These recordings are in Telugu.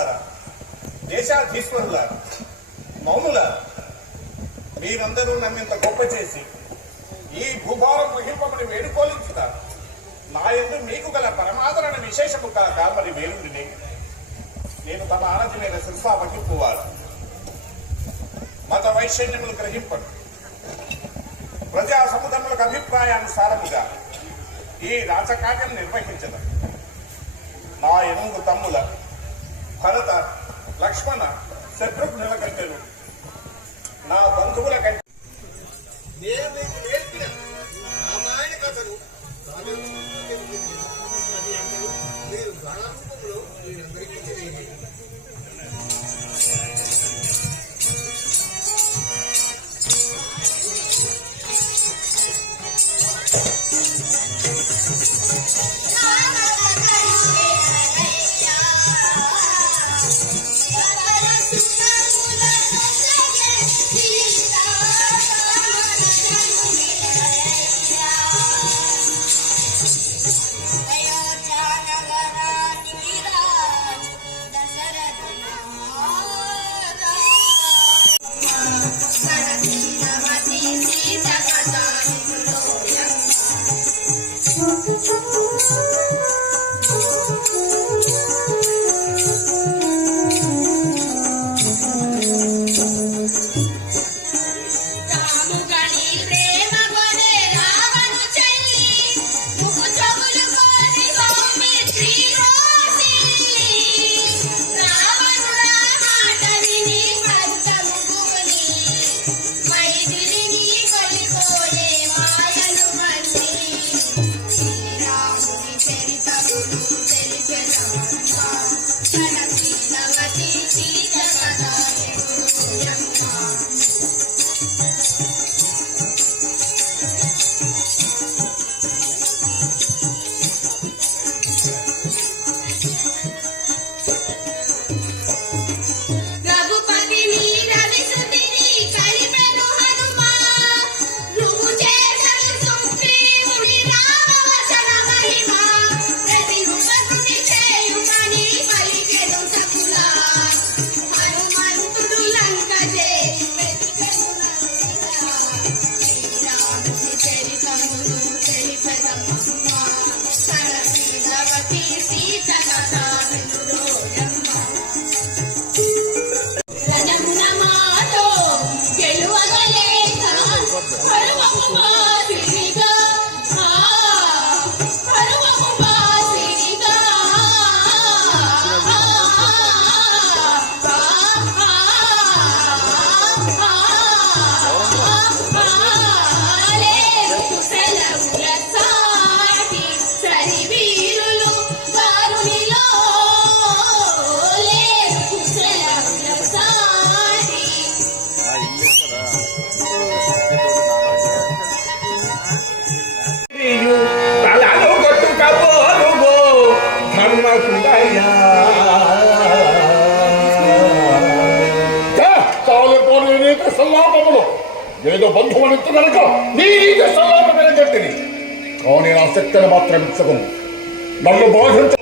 మిత్రులారా దేశాధీశ్వరులారా మౌనులారా మీరందరూ నన్నంత గొప్ప చేసి ఈ భూభారం ముగింపమని వేడుకోలించుతారు. నా ఎందు మీకు గల పరమాదరణ విశేషము కాక మరి వేలుండిని. నేను తమ ఆనందమైన శిల్పా వహింపువారు మత వైషణ్యములు గ్రహింపడు. ప్రజా సముద్రములకు అభిప్రాయానుసారముగా ఈ రాజకార్యం నిర్వహించడం నా ఎనుగు తమ్ముల భరత లక్ష్మణ శత్రుఘ్నుల కంటెను. నా బంధువుల కంటే. నేను మీకు నేర్పిన రామాయణ కథను కావ్యం అది అందరూ మీరు గణరూపంలో మీరందరికీ తెలియజేయండి. सीता ಗೆಳೆದ ಬಂಧುವನೆಂತು ನನಗ ನೀನೀಗ ಸಲ್ಲಾಪ ಬೆಲೆಗಟ್ಟಿರಿ ಅವನೇನು ಆಸಕ್ತನ ಮಾತ್ರ ಮಿಚ್ಚಗೊಂಡು ನನ್ನ ಬಾಹ್ಯಂತ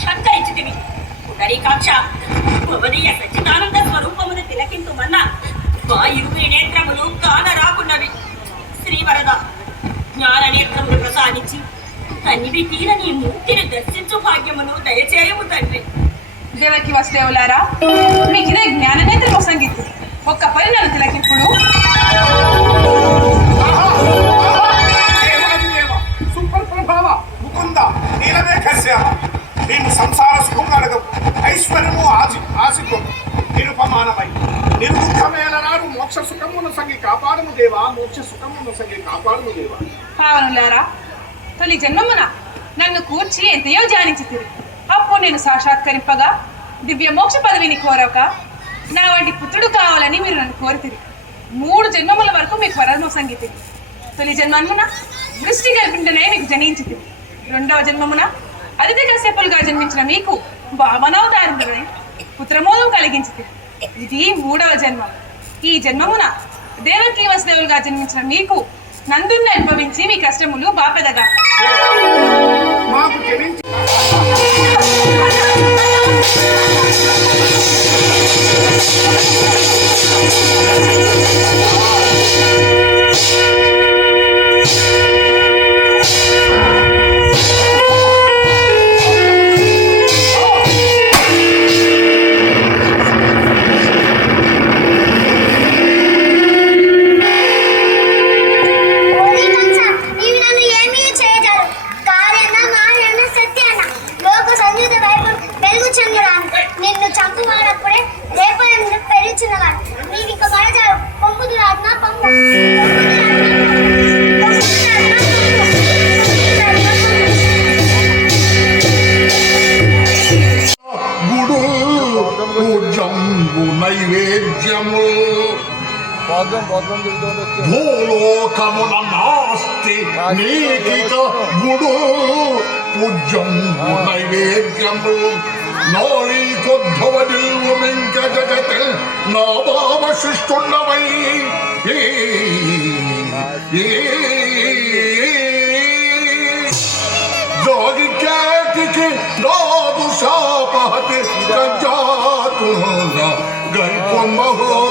సాక్షాత్కరించితివి పునరీకాక్ష భవదీయ సచ్చిదానంద స్వరూపమును తిలకింతుమన్న మా ఇరువురి నేత్రములు కాన రాకున్నవి. శ్రీవరద జ్ఞాన నేత్రములు ప్రసాదించి తనివి తీరని మూర్తిని దర్శించు భాగ్యమును దయచేయము తండ్రి. దేవకి వసుదేవులారా మీకు ఇదే జ్ఞాన నేత్ర ప్రసంగిత్తు ఒక్క పని నన్ను తిలకిప్పుడు దేవాదిదేవ సుప్రభావ ముకుంద నీలమేఘశ్యామ నేను సంసార సుఖం అడగం ఐశ్వర్యము ఆశి ఆశితం నిరుపమానమై. నిర్ముఖమేల మోక్ష సుఖమును సంగి కాపాడము దేవా మోక్ష సుఖమున్న సంగి కాపాడము దేవా. పావనులారా తొలి జన్మమున నన్ను కూర్చి ఎంతయో ధ్యానించి అప్పుడు నేను సాక్షాత్కరింపగా దివ్య మోక్ష పదవిని కోరక నా వంటి పుత్రుడు కావాలని మీరు నన్ను కోరితిరి. మూడు జన్మముల వరకు మీకు వరము సంగీతి తొలి జన్మమున దృష్టి కల్పించనే మీకు జనించింది రెండవ జన్మమున అతిథి కశ్యపులుగా జన్మించిన మీకు భావనవతారుడై పుత్రమోదం కలిగించింది. ఇది మూడవ జన్మ. ఈ జన్మమున దేవకీ వసుదేవులుగా జన్మించిన మీకు నందుని అనుభవించి మీ కష్టములు బాపెదగా. Thank you. నిన్ను చంపువాడప్పుడే రేపు నిన్ను పెరుగుచున్నవాడు మరచారు పొంగుదురాత్మ పొంగు పొంగుదురాత్మ పొంగు. నైవేద్యము. భూలోకమున నాస్తి నీకిక గుడు. పూజ్యంబు నైవేద్యము. ناري ومنك جدت النظام ششت النبي جاري كاتك ناب شابهت رجعت غير مهو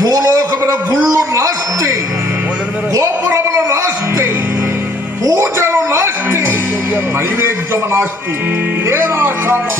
భూలోకమున గుళ్ళు నాస్తి గోపురములు నాస్తి పూజలు నాస్తి నైవేద్యము నాస్తి. ఏ నాశానం